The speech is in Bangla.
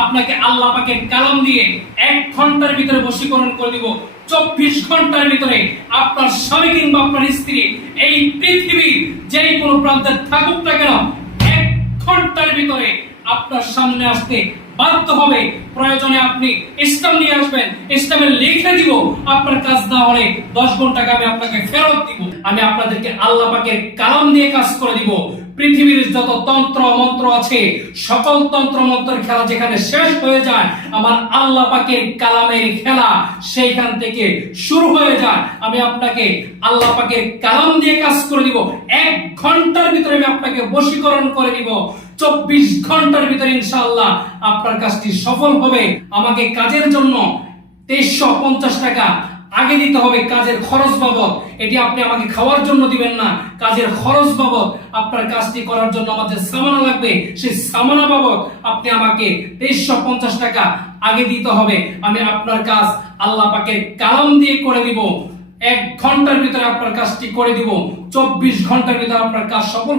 আপনাকে আল্লাহ পাকের কালাম দিয়ে 1 ঘন্টার ভিতরে বশীকরণ করে দিব। 24 ঘন্টার ভিতরে আপনার স্বামী কিংবা আপনার স্ত্রী এই পৃথিবীর যেই কোনো প্রান্তে থাকুক না কেন 1 ঘন্টার ভিতরে আপনার সামনে আসতে বাধ্য হবে। প্রয়োজনে আপনি ইসলাম নিয়ে আসবেন, ইসলামের লিখে দিব। আপনার কাজ না হলে 10 ঘন্টা আমি আপনাকে ফেরত দিব। আমি আপনাদেরকে আল্লাহ পাকের কালাম দিয়ে কাজ করে দিব। পৃথিবীর যত তন্ত্র মন্ত্র আছে সকল তন্ত্র মন্ত্রের খেলা যেখানে শেষ হয়ে যায়, আমার আল্লাহ পাকের কালামের খেলা সেইখান থেকে শুরু হয়ে যায়। আমি আপনাকে আল্লাহ পাকের কালাম দিয়ে কাজ করে দিব। 1 ঘন্টার ভিতরে আমি আপনাকে বশীকরণ করে দিব। 24 ঘন্টার ভিতরে ইনশাআল্লাহ আপনার কাজটি সফল হবে। আমাকে কাজের জন্য 2350 টাকা আগে দিতে হবে কাজের খরচ বাবদ। এটি আপনি আমাকে খাওয়ার জন্য দিবেন না, কাজের খরচ বাবদ। আপনার কাজটি করার জন্য আমার যে সামানা লাগবে সেই সামানা বাবদ আপনি আমাকে 2350 টাকা আগে দিতে হবে। আমি আপনার কাজ আল্লাহ পাকের কালাম দিয়ে করে দিব। 1 ঘন্টার ভিতরে আপনার কাজটি করে দিব। 24 ঘন্টার ভিতরে আপনার কাজ সফল